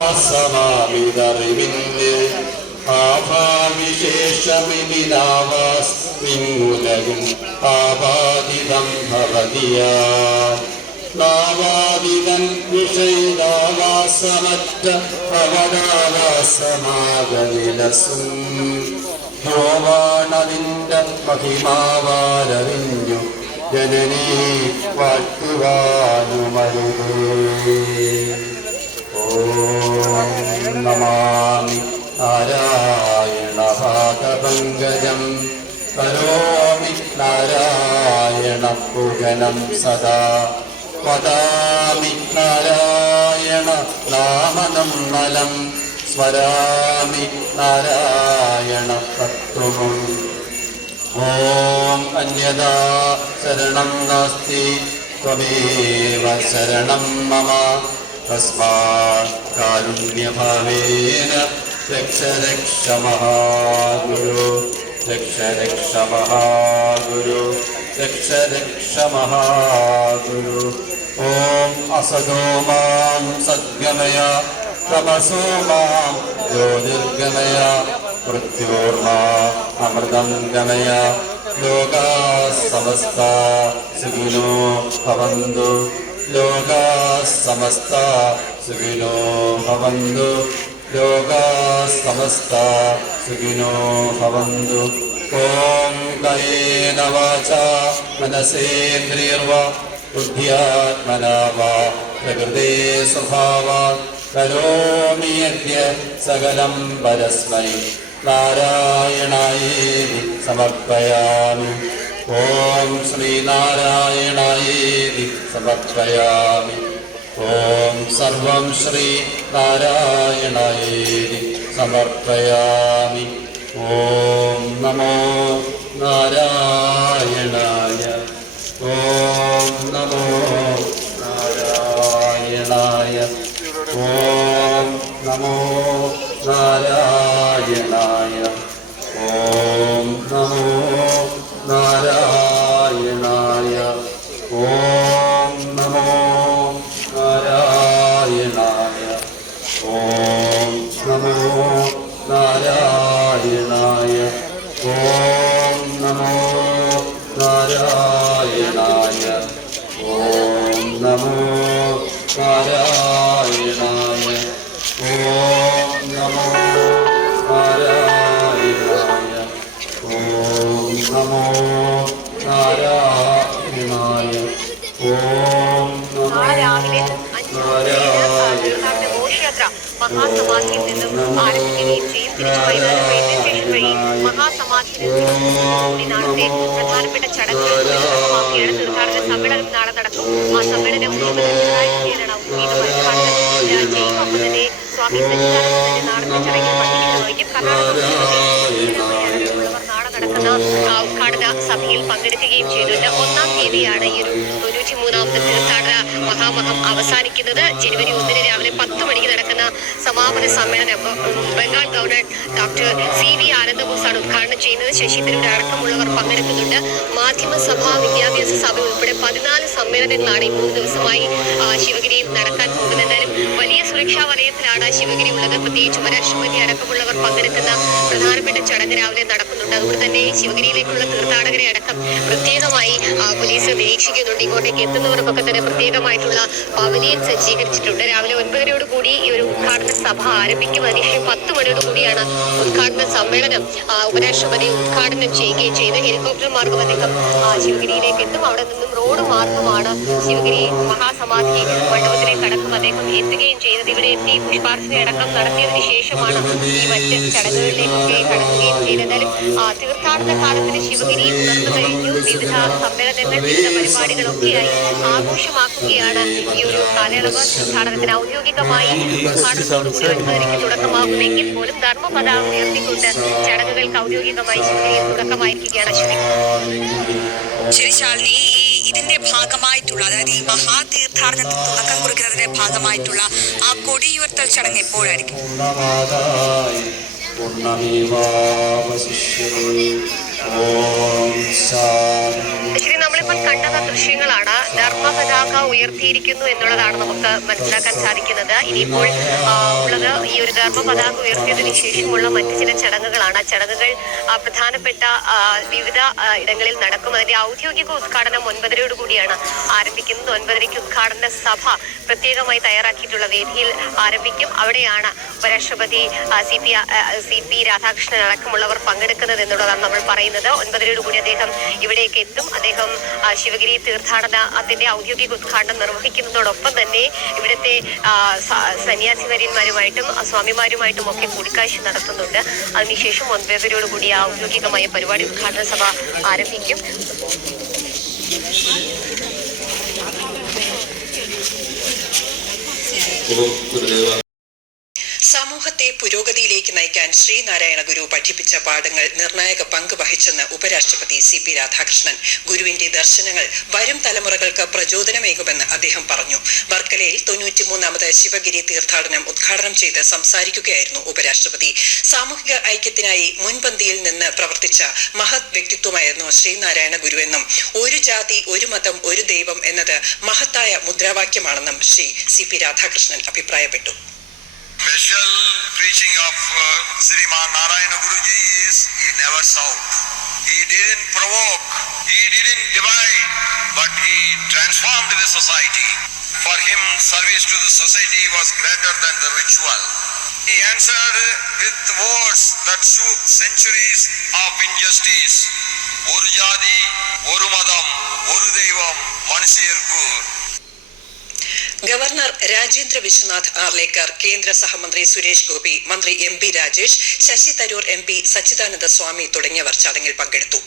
സമാവിതറിവിന്റെ ആഭാവിശേഷമിതിനാവാസ്മിങ്ങുലകും ആപാദിതം ഭവതിയാ നാവാദിതൻ വിഷയിതാവാസമറ്റ അവതാവാസമാകവിലസും യോവാണവിന്റെ മഹിമാവാരറിഞ്ഞു ജനനീ വാഴ്ത്തുവാനുമരുതേ. ഓം നമാമി നാരായണ പാദപങ്കജം കരോമി നാരായണ പൂജനം സദാ വദാമി നാരായണ നാമനം നലം സ്മരാമി നാരായണ തത്വം. ഓം അന്യഥാ ശരണം നാസ്തി ത്വമേവ ശരണം മമ തസ്മാത് കാരുണ്യഭാവേന രക്ഷ രക്ഷ മഹാഗുരു രക്ഷ രക്ഷ മഹാഗുരു രക്ഷ രക്ഷ മഹാഗുരു. ഓം അസതോ മാം സദ്ഗമയ തമസോ മാം ജ്യോതിർഗമയ മൃത്യോർമാ അമൃതം ഗമയ. ലോകാ സമസ്താ സുഖിനോ ഭവന്തു ലോകാ സമസ്താ സുഖിനോ ഭവന്തു ലോകാ സമസ്താ സുഖിനോ ഭവന്തു. ഓം കായേന വാചാ മനസേന്ദ്രിയർവാ ബുദ്ധ്യാത്മനാ വാ പ്രകൃതേ സ്വഭാവാത് കരോമി യദ്യ സകലം പരസ്മൈ നാരായണായേതി സമർപ്പയാമി. ഓം ശ്രീനാരായണായേതി സമർപ്പയാമി. ഓം സർവം ശ്രീ നാരായണായേതി സമർപ്പയാമി. ഓം നമോ നാരായണായ. ഓം നമോ നാരായണായ. ഓം നമോ നാരായണായ. ഓം നമോ നാരായണായ. ഓം നമോ നാരായണായ. ഓം നമോ നാരായണായ. ഓം നമോ നാരായണായ. ഓം നമോ നാരായണായ. ഓം നമോ നാരായണായ. ഓം നമോ നാരായണായ. ഓം നമോ നാരായണായ. മഹാസമാധിയിൽ നിന്നും ആരംഭിക്കുകയും ചെയ്യും. തിരിച്ചു വൈകുന്നേരം റെയിൽവേ സ്റ്റേഷൻ വഴി മഹാസമാധിയിൽ കൂടി നാളത്തെ പ്രധാനപ്പെട്ട ചടങ്ങുകൾ ഭാഗമാക്കിയാണ് തീർത്ഥാടന സമ്മേളനം നാളെ നടക്കും. ആ സമ്മേളനം ഒപ്പം തന്നെ സ്വാമി സച്ചിദാനന്ദന്റെ നാളത്തെ ചടങ്ങിൽ പങ്കെടുക്കുന്നതായിരിക്കും. കർണാടക നാളെ നടക്കുന്ന ഉദ്ഘാടന സഭയിൽ പങ്കെടുക്കുകയും ചെയ്തിട്ടുണ്ട്. 1-ാം തീയതിയാണ് ഈ ഒരു 93ാമത് തീർത്ഥാടന മഹാമഹം അവസാനിക്കുന്നത്. ജനുവരി 1 രാവിലെ 10 മണിക്ക് നടക്കുന്ന സമാപന സമ്മേളനം ബംഗാൾ ഗവർണർ ഡോക്ടർ CV ആനന്ദബോസാണ് ഉദ്ഘാടനം ചെയ്യുന്നത്. ശശി തരൂർ അടക്കമുള്ളവർ പങ്കെടുക്കുന്നുണ്ട്. മാധ്യമസഭ, വിദ്യാഭ്യാസ സഭ ഉൾപ്പെടെ 14 സമ്മേളനങ്ങളാണ് ഈ 3 ദിവസമായി ശിവഗിരിയിൽ നടക്കാൻ പോകുന്നത്. എന്തായാലും വലിയ സുരക്ഷാ വലയത്തിലാണ് ശിവഗിരി ഉള്ളത്. പ്രത്യേകിച്ച് ഉപരാഷ്ട്രപതി അടക്കമുള്ളവർ പങ്കെടുക്കുന്ന പ്രധാനപ്പെട്ട ചടങ്ങ് രാവിലെ നടക്കുന്നുണ്ട്. അതുകൊണ്ട് തന്നെ ശിവഗിരിയിലേക്കുള്ള തീർത്ഥാടകരെ അടക്കം പ്രത്യേകമായി പോലീസ് നിരീക്ഷിക്കുന്നുണ്ട്. ഇങ്ങോട്ടേക്ക് എത്തുന്നവർക്കൊക്കെ തന്നെ പ്രത്യേകമായിട്ടുള്ള പവലിയൻ സജ്ജീകരിച്ചിട്ടുണ്ട്. രാവിലെ 9 കൂടി ഈ ഒരു ഉദ്ഘാടന സഭ ആരംഭിക്കും. അതിനുശേഷം 10 മണിയോടുകൂടിയാണ് ഉദ്ഘാടന സമ്മേളനം ഉപരാഷ്ട്രപതി ഉദ്ഘാടനം ചെയ്യുകയും ചെയ്ത് ഹെലികോപ്റ്റർ മാർഗം അദ്ദേഹം ശിവഗിരിയിലേക്ക് എത്തും. അവിടെ നിന്നും റോഡ് മാർഗമാണ് ശിവഗിരി മഹാസമാധി മണ്ഡപത്തിലേക്ക് അടക്കം അദ്ദേഹം എത്തുകയും ചെയ്തത്. ഇവിടെ എത്തി പുഷ്പാർച്ചന അടക്കം നടത്തിയതിനു ശേഷമാണ് ഈ മറ്റ് ചടങ്ങുകളിലേക്കൊക്കെ കടക്കുകയും ചെയ്തത്. എന്തായാലും തീർത്ഥാടന കാലത്തിന് ശിവഗിരി ഉണർന്നു കഴിഞ്ഞു. വിവിധ സമ്മേളനങ്ങൾ, വിവിധ പരിപാടികളൊക്കെയായി ആഘോഷമാക്കുകയാണ് ഈ ഒരു കാലയളവ്. തീർത്ഥാടനത്തിന് ഔദ്യോഗികമായി ഉദ്ഘാടനത്തോടുകൂടി തുടക്കമാകുമെങ്കിൽ പോലും ധർമ്മ പതാക ഉയർത്തിക്കൊണ്ട് ചടങ്ങുകൾക്ക് ഔദ്യോഗികമായി ശിവഗിരിയിൽ തുടക്കമായിരിക്കുകയാണ്. ശരി ശാലിനി, ഇതിന്റെ ഭാഗമായിട്ടുള്ള, അതായത് ഈ മഹാതീർത്ഥാടനത്തിന് തുടക്കം കുറിക്കുന്നതിന്റെ ഭാഗമായിട്ടുള്ള ആ കൊടിയുയർത്തൽ ചടങ്ങ് എപ്പോഴായിരിക്കും? ശരി, നമ്മളിപ്പോൾ കണ്ടത് ദൃശ്യങ്ങളാണ്. ധർമ്മ പതാക ഉയർത്തിയിരിക്കുന്നു എന്നുള്ളതാണ് നമുക്ക് മനസ്സിലാക്കാൻ സാധിക്കുന്നത്. ഇനിയിപ്പോൾ ഇനിയുള്ളത് ഈ ഒരു ധർമ്മ പതാക ഉയർത്തിയതിനു ശേഷമുള്ള മറ്റു ചില ചടങ്ങുകളാണ്. ആ ചടങ്ങുകൾ പ്രധാനപ്പെട്ട വിവിധ ഇടങ്ങളിൽ നടക്കും. അതിന്റെ ഔദ്യോഗിക ഉദ്ഘാടനം 9:30 കൂടിയാണ് ആരംഭിക്കുന്നത്. 9:30 ഉദ്ഘാടന സഭ പ്രത്യേകമായി തയ്യാറാക്കിയിട്ടുള്ള വേദിയിൽ ആരംഭിക്കും. അവിടെയാണ് ഉപരാഷ്ട്രപതി CP രാധാകൃഷ്ണൻ അടക്കമുള്ളവർ പങ്കെടുക്കുന്നത് എന്നുള്ളതാണ് നമ്മൾ പറയുന്നത്. 9:30 കൂടി അദ്ദേഹം ഇവിടേക്ക് എത്തും. അദ്ദേഹം ശിവഗിരി തീർത്ഥാടനത്തിന്റെ ഔദ്യോഗിക ഉദ്ഘാടനം നിർവഹിക്കുന്നതോടൊപ്പം തന്നെ ഇവിടുത്തെ സന്യാസിവര്യന്മാരുമായിട്ടും സ്വാമിമാരുമായിട്ടും ഒക്കെ കൂടിക്കാഴ്ച നടത്തുന്നുണ്ട്. അതിനുശേഷം 9:30 കൂടി ഔദ്യോഗികമായ പരിപാടി ഉദ്ഘാടന സഭ ആരംഭിക്കും. സമൂഹത്തെ പുരോഗതിയിലേക്ക് നയിക്കാൻ ശ്രീനാരായണ ഗുരു പഠിപ്പിച്ച പാഠങ്ങൾ നിർണായക പങ്ക് വഹിച്ചെന്ന് ഉപരാഷ്ട്രപതി CP രാധാകൃഷ്ണൻ. ഗുരുവിന്റെ ദർശനങ്ങൾ വരും തലമുറകൾക്ക് പ്രചോദനമേകുമെന്ന് അദ്ദേഹം പറഞ്ഞു. വർക്കലയിൽ 93ാമത് ശിവഗിരി തീർത്ഥാടനം ഉദ്ഘാടനം ചെയ്ത് സംസാരിക്കുകയായിരുന്നു ഉപരാഷ്ട്രപതി. സാമൂഹിക ഐക്യത്തിനായി മുൻപന്തിയിൽ നിന്ന് പ്രവർത്തിച്ച മഹത് വ്യക്തിത്വമായിരുന്നു ശ്രീനാരായണ ഗുരുവെന്നും ഒരു ജാതി ഒരു മതം ഒരു ദൈവം എന്നത് മഹത്തായ മുദ്രാവാക്യമാണെന്നും ശ്രീ CP രാധാകൃഷ്ണൻ അഭിപ്രായപ്പെട്ടു. Special preaching of Sriman Narayana Guruji is he never shout. He didn't provoke, he didn't divide, but he transformed the society. For him, service to the society was greater than the ritual. He answered with words that shook centuries of injustice. Oru jadi, oru madam, oru deivam, manushyarku. Governor Rajendra Vishwanath Arlekar, കേന്ദ്ര സഹമന്ത്രി സുരേഷ് ഗോപി, മന്ത്രി MP Rajesh, Sasi Tharoor MP, സച്ചിദാനന്ദ സ്വാമി തുടങ്ങിയവർ ചടങ്ങിൽ പങ്കെടുത്തു.